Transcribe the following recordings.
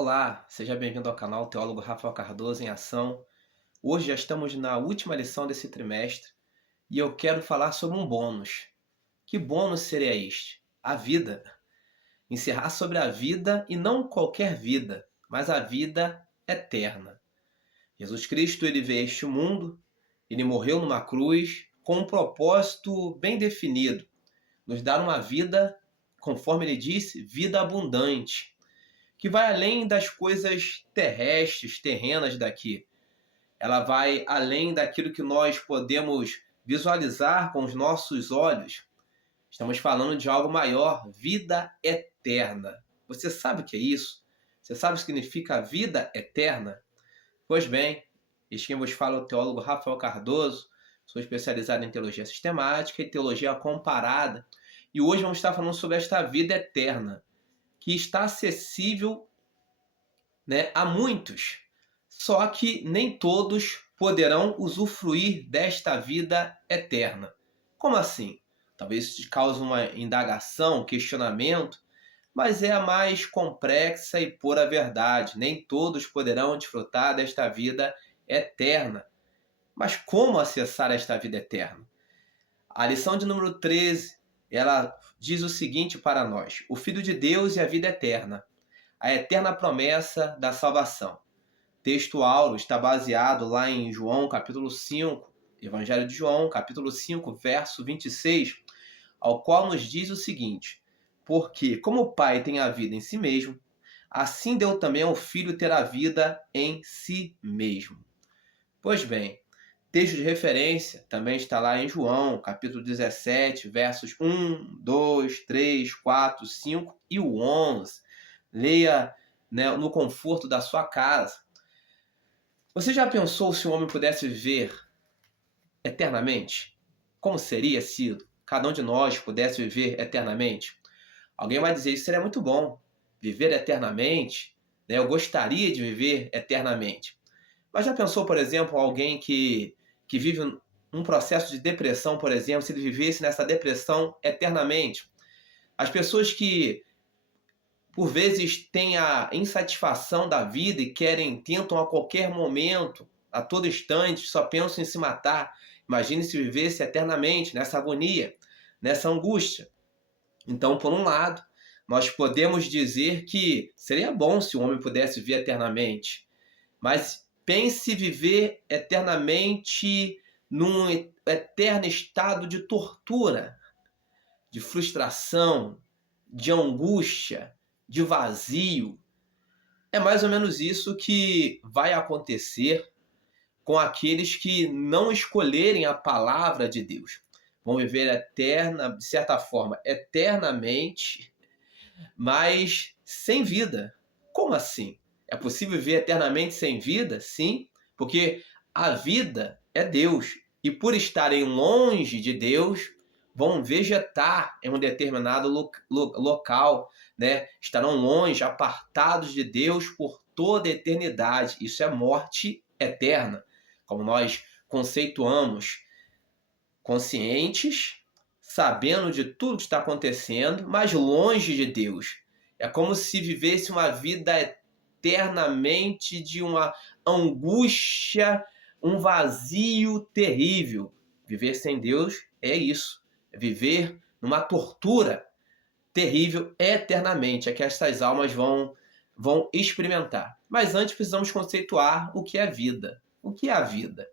Olá, seja bem-vindo ao canal Teólogo Rafael Cardoso em Ação. Hoje já estamos na última lição desse trimestre e eu quero falar sobre um bônus. Que bônus seria este? A vida. Encerrar sobre a vida e não qualquer vida, mas a vida eterna. Jesus Cristo, ele veio a este mundo, ele morreu numa cruz com um propósito bem definido, nos dar uma vida, conforme ele disse, vida abundante, que vai além das coisas terrestres, terrenas daqui. Ela vai além daquilo que nós podemos visualizar com os nossos olhos. Estamos falando de algo maior, vida eterna. Você sabe o que é isso? Você sabe o que significa vida eterna? Pois bem, este quem vos fala é o teólogo Rafael Cardoso. Sou especializado em teologia sistemática e teologia comparada. E hoje vamos estar falando sobre esta vida eterna, que está acessível, a muitos. Só que nem todos poderão usufruir desta vida eterna. Como assim? Talvez isso te cause uma indagação, um questionamento, mas é a mais complexa e pura verdade. Nem todos poderão desfrutar desta vida eterna. Mas como acessar esta vida eterna? A lição de número 13, ela diz o seguinte para nós: o Filho de Deus e a vida eterna, a eterna promessa da salvação. Texto áureo está baseado lá em João, capítulo 5, Evangelho de João, capítulo 5, verso 26, ao qual nos diz o seguinte: porque, como o Pai tem a vida em si mesmo, assim deu também ao Filho ter a vida em si mesmo. Pois bem, texto de referência também está lá em João, capítulo 17, versos 1, 2, 3, 4, 5 e o 11. Leia, no conforto da sua casa. Você já pensou se o homem pudesse viver eternamente? Como seria se cada um de nós pudesse viver eternamente? Alguém vai dizer, isso seria muito bom, viver eternamente, eu gostaria de viver eternamente. Mas já pensou, por exemplo, alguém que vive um processo de depressão, por exemplo, se ele vivesse nessa depressão eternamente? As pessoas que por vezes têm a insatisfação da vida e tentam a qualquer momento, a todo instante, só pensam em se matar. Imagine se vivesse eternamente nessa agonia, nessa angústia. Então, por um lado, nós podemos dizer que seria bom se o homem pudesse viver eternamente, mas pense viver eternamente num eterno estado de tortura, de frustração, de angústia, de vazio. É mais ou menos isso que vai acontecer com aqueles que não escolherem a palavra de Deus. Vão viver de certa forma, eternamente, mas sem vida. Como assim? É possível viver eternamente sem vida? Sim, porque a vida é Deus. E por estarem longe de Deus, vão vegetar em um determinado local, Estarão longe, apartados de Deus por toda a eternidade. Isso é morte eterna, como nós conceituamos, conscientes, sabendo de tudo que está acontecendo, mas longe de Deus. É como se vivesse uma vida eternamente de uma angústia, um vazio terrível. Viver sem Deus é isso. É viver numa tortura terrível eternamente. É que estas almas vão experimentar. Mas antes precisamos conceituar o que é vida. O que é a vida?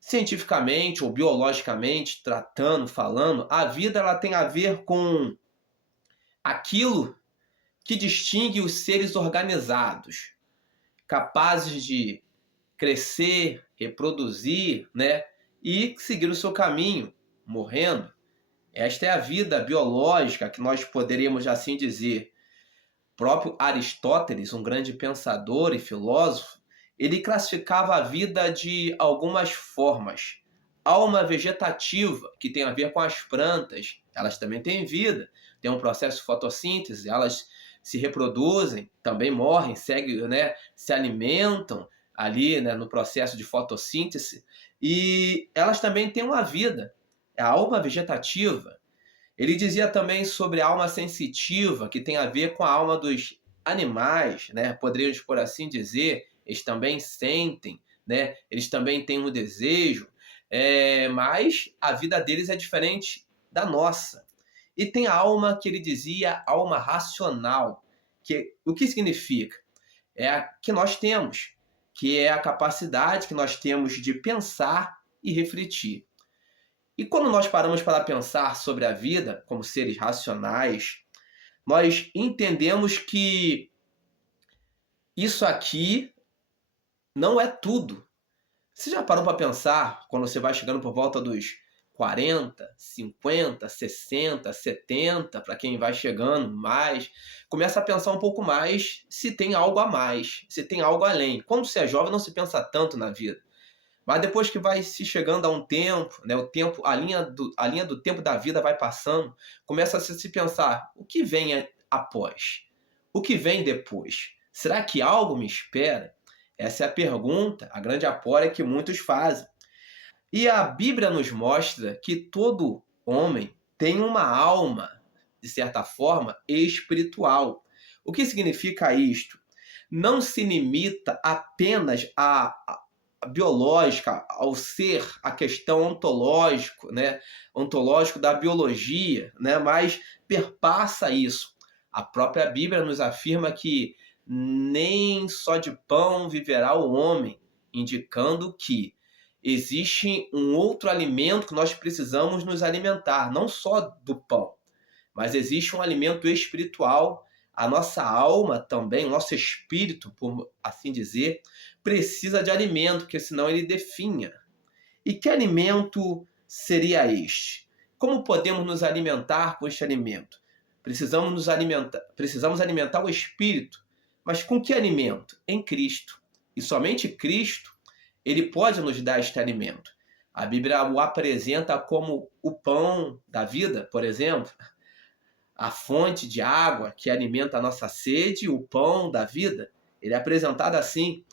Cientificamente ou biologicamente, falando, a vida ela tem a ver com aquilo que distingue os seres organizados, capazes de crescer, reproduzir, e seguir o seu caminho, morrendo. Esta é a vida biológica que nós poderíamos assim dizer. O próprio Aristóteles, um grande pensador e filósofo, ele classificava a vida de algumas formas. Alma vegetativa, que tem a ver com as plantas, elas também têm vida, tem um processo de fotossíntese, elas se reproduzem, também morrem, se alimentam ali, no processo de fotossíntese, e elas também têm uma vida. É a alma vegetativa. Ele dizia também sobre a alma sensitiva, que tem a ver com a alma dos animais, né? Poderíamos por assim dizer, eles também sentem, né? Eles também têm um desejo, mas a vida deles é diferente da nossa. E tem a alma que ele dizia, alma racional, o que significa? É a que nós temos, que é a capacidade que nós temos de pensar e refletir. E quando nós paramos para pensar sobre a vida como seres racionais, nós entendemos que isso aqui não é tudo. Você já parou para pensar, quando você vai chegando por volta dos 40, 50, 60, 70, para quem vai chegando mais, começa a pensar um pouco mais se tem algo a mais, se tem algo além. Quando você é jovem, não se pensa tanto na vida. Mas depois que vai se chegando a um tempo, né, o tempo, a linha do tempo da vida vai passando, começa a se pensar, o que vem após? O que vem depois? Será que algo me espera? Essa é a pergunta, a grande aposta que muitos fazem. E a Bíblia nos mostra que todo homem tem uma alma, de certa forma, espiritual. O que significa isto? Não se limita apenas à biológica, ao ser, a questão ontológico, né? Ontológico da biologia, né? Mas perpassa isso. A própria Bíblia nos afirma que nem só de pão viverá o homem, indicando que existe um outro alimento que nós precisamos nos alimentar, não só do pão, mas existe um alimento espiritual. A nossa alma também, o nosso espírito, por assim dizer, precisa de alimento, porque senão ele definha. E que alimento seria este? Como podemos nos alimentar com este alimento? Precisamos alimentar o espírito, mas com que alimento? Em Cristo. E somente Cristo, ele pode nos dar este alimento. A Bíblia o apresenta como o pão da vida, por exemplo, a fonte de água que alimenta a nossa sede, o pão da vida. Ele é apresentado assim.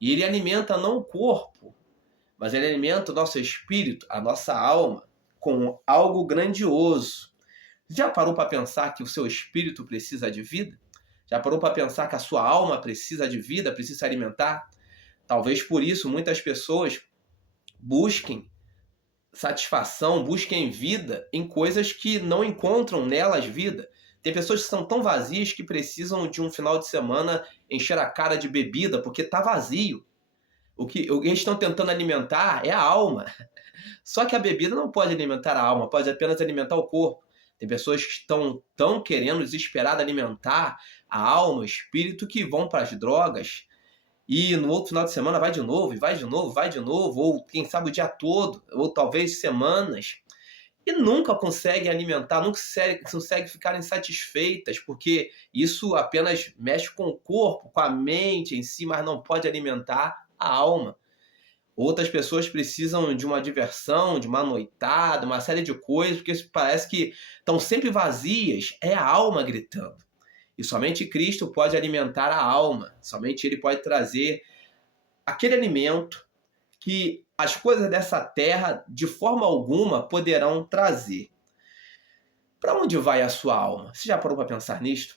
E ele alimenta não o corpo, mas ele alimenta o nosso espírito, a nossa alma, com algo grandioso. Já parou para pensar que o seu espírito precisa de vida? Já parou para pensar que a sua alma precisa de vida, precisa se alimentar? Talvez por isso muitas pessoas busquem satisfação, busquem vida em coisas que não encontram nelas vida. Tem pessoas que são tão vazias que precisam de um final de semana encher a cara de bebida porque está vazio. O que eles estão tentando alimentar é a alma. Só que a bebida não pode alimentar a alma, pode apenas alimentar o corpo. Tem pessoas que estão tão querendo, desesperado, alimentar a alma, o espírito, que vão para as drogas. E no outro final de semana vai de novo, e vai de novo, vai de novo, ou quem sabe o dia todo, ou talvez semanas. E nunca conseguem alimentar, nunca conseguem ficar insatisfeitas, porque isso apenas mexe com o corpo, com a mente em si, mas não pode alimentar a alma. Outras pessoas precisam de uma diversão, de uma noitada, uma série de coisas, porque parece que estão sempre vazias. É a alma gritando. E somente Cristo pode alimentar a alma. Somente Ele pode trazer aquele alimento que as coisas dessa terra, de forma alguma, poderão trazer. Para onde vai a sua alma? Você já parou para pensar nisto?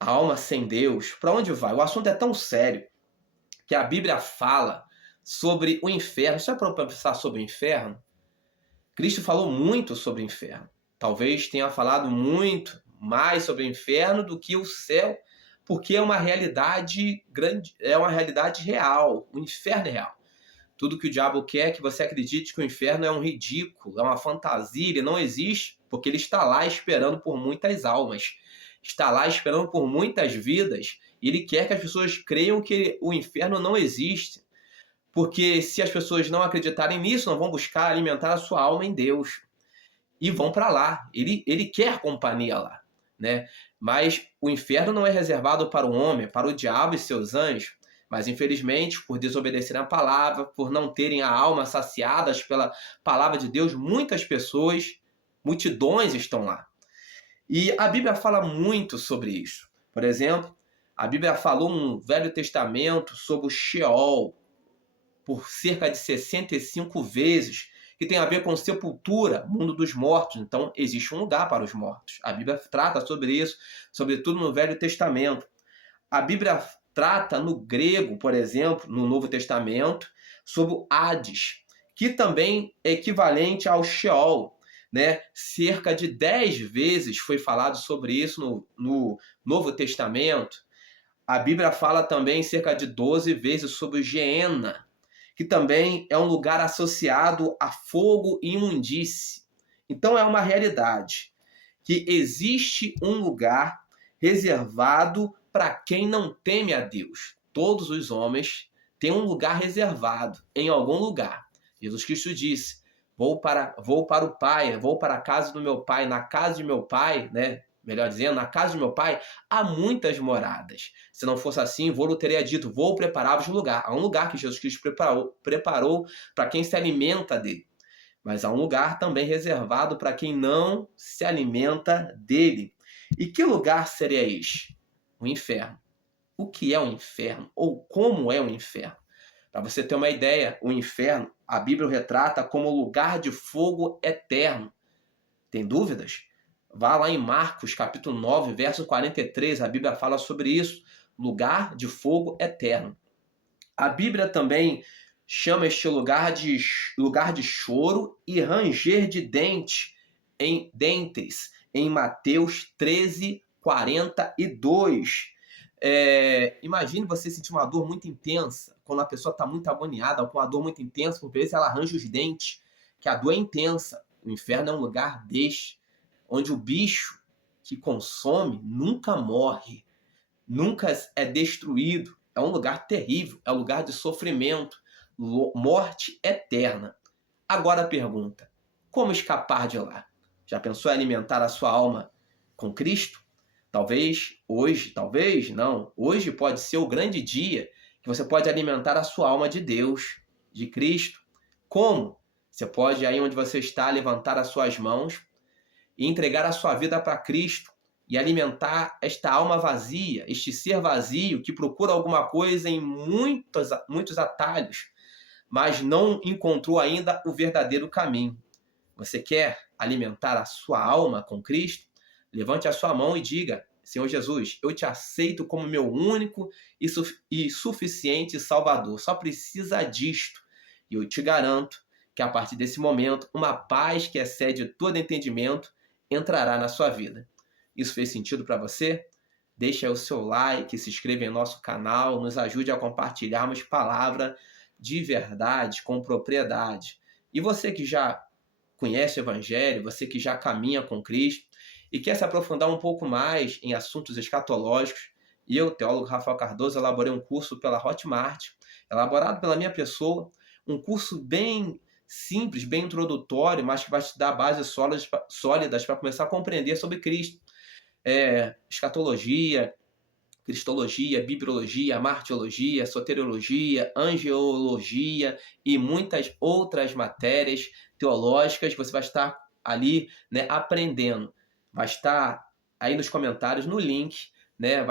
A alma sem Deus, para onde vai? O assunto é tão sério que a Bíblia fala sobre o inferno. Você já parou para pensar sobre o inferno? Cristo falou muito sobre o inferno. Talvez tenha falado muito mais sobre o inferno do que o céu, porque é uma realidade grande, é uma realidade real. O inferno é real. Tudo que o diabo quer é que você acredite que o inferno é um ridículo, é uma fantasia, ele não existe, porque ele está lá esperando por muitas almas. Está lá esperando por muitas vidas, e ele quer que as pessoas creiam que o inferno não existe. Porque se as pessoas não acreditarem nisso, não vão buscar alimentar a sua alma em Deus. E vão para lá. Ele quer companhia lá, né? Mas o inferno não é reservado para o homem, para o diabo e seus anjos. Mas, infelizmente, por desobedecerem a palavra, por não terem a alma saciadas pela palavra de Deus, muitas pessoas, multidões estão lá. E a Bíblia fala muito sobre isso. Por exemplo, a Bíblia falou no Velho Testamento sobre o Sheol, por cerca de 65 vezes, que tem a ver com sepultura, mundo dos mortos. Então, existe um lugar para os mortos. A Bíblia trata sobre isso, sobretudo no Velho Testamento. A Bíblia trata no grego, por exemplo, no Novo Testamento, sobre o Hades, que também é equivalente ao Sheol, né? Cerca de 10 vezes foi falado sobre isso no Novo Testamento. A Bíblia fala também cerca de 12 vezes sobre o Geena, que também é um lugar associado a fogo e imundície. Então é uma realidade que existe um lugar reservado para quem não teme a Deus. Todos os homens têm um lugar reservado em algum lugar. Jesus Cristo disse: vou para o Pai, vou para a casa do meu Pai, na casa de meu Pai, né? Melhor dizendo, na casa de meu Pai há muitas moradas. Se não fosse assim, vou-lhe teria dito: vou preparar-vos um lugar. Há um lugar que Jesus Cristo preparou para quem se alimenta dele. Mas há um lugar também reservado para quem não se alimenta dele. E que lugar seria este? O inferno. O que é o inferno? Ou como é o inferno? Para você ter uma ideia, o inferno, a Bíblia o retrata como lugar de fogo eterno. Tem dúvidas? Vá lá em Marcos, capítulo 9, verso 43, a Bíblia fala sobre isso. Lugar de fogo eterno. A Bíblia também chama este lugar de choro e ranger de dentes em Mateus 13, 42. Imagine você sentir uma dor muito intensa, quando a pessoa está muito agoniada, com uma dor muito intensa, por vezes ela arranja os dentes, que a dor é intensa. O inferno é um lugar deste, onde o bicho que consome nunca morre, nunca é destruído. É um lugar terrível, é um lugar de sofrimento, morte eterna. Agora a pergunta: como escapar de lá? Já pensou em alimentar a sua alma com Cristo? Talvez hoje, talvez não. Hoje pode ser o grande dia que você pode alimentar a sua alma de Deus, de Cristo. Como? Você pode, aí onde você está, levantar as suas mãos e entregar a sua vida para Cristo e alimentar esta alma vazia, este ser vazio que procura alguma coisa em muitos atalhos, mas não encontrou ainda o verdadeiro caminho. Você quer alimentar a sua alma com Cristo? Levante a sua mão e diga: Senhor Jesus, eu te aceito como meu único e suficiente Salvador. Só precisa disto. E eu te garanto que a partir desse momento, uma paz que excede todo entendimento entrará na sua vida. Isso fez sentido para você? Deixe aí o seu like, se inscreva em nosso canal, nos ajude a compartilharmos palavra de verdade, com propriedade. E você que já conhece o Evangelho, você que já caminha com Cristo e quer se aprofundar um pouco mais em assuntos escatológicos, eu, teólogo Rafael Cardoso, elaborei um curso pela Hotmart, elaborado pela minha pessoa, um curso bem simples, bem introdutório, mas que vai te dar bases sólidas para começar a compreender sobre Cristo. Escatologia, cristologia, bibliologia, martiologia, soteriologia, angelologia e muitas outras matérias teológicas que você vai estar ali, né, aprendendo. Vai estar aí nos comentários, no link, né,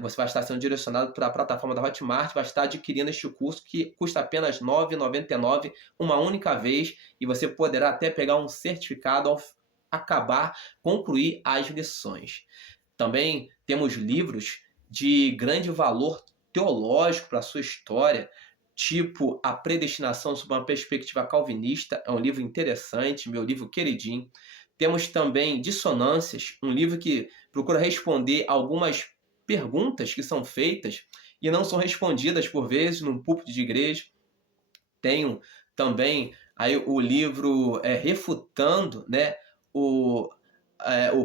você vai estar sendo direcionado para a plataforma da Hotmart, vai estar adquirindo este curso que custa apenas R$ 9,99 uma única vez e você poderá até pegar um certificado ao concluir as lições. Também temos livros de grande valor teológico para a sua história, tipo A Predestinação sob uma Perspectiva Calvinista, é um livro interessante, meu livro queridinho. Temos também Dissonâncias, um livro que procura responder algumas perguntas que são feitas e não são respondidas por vezes num púlpito de igreja. Tenho também aí o livro Refutando, né, o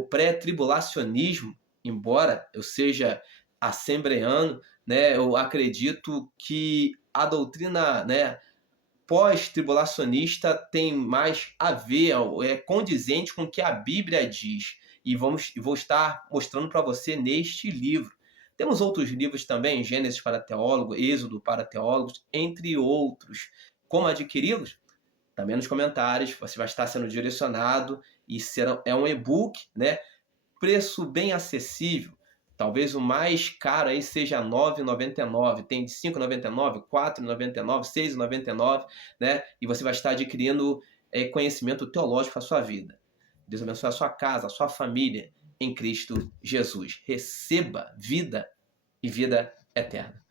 pré-tribulacionismo. Embora eu seja assembleano, né, eu acredito que a doutrina, né, pós-tribulacionista tem mais a ver, é condizente com o que a Bíblia diz. E vou estar mostrando para você neste livro. Temos outros livros também, Gênesis para teólogos, Êxodo para teólogos, entre outros. Como adquiri-los? Também nos comentários, você vai estar sendo direcionado e é um e-book, né? Preço bem acessível. Talvez o mais caro aí seja R$ 9,99. Tem de R$ 5,99, R$ 4,99, R$ 6,99, né? E você vai estar adquirindo conhecimento teológico para a sua vida. Deus abençoe a sua casa, a sua família em Cristo Jesus. Receba vida e vida eterna.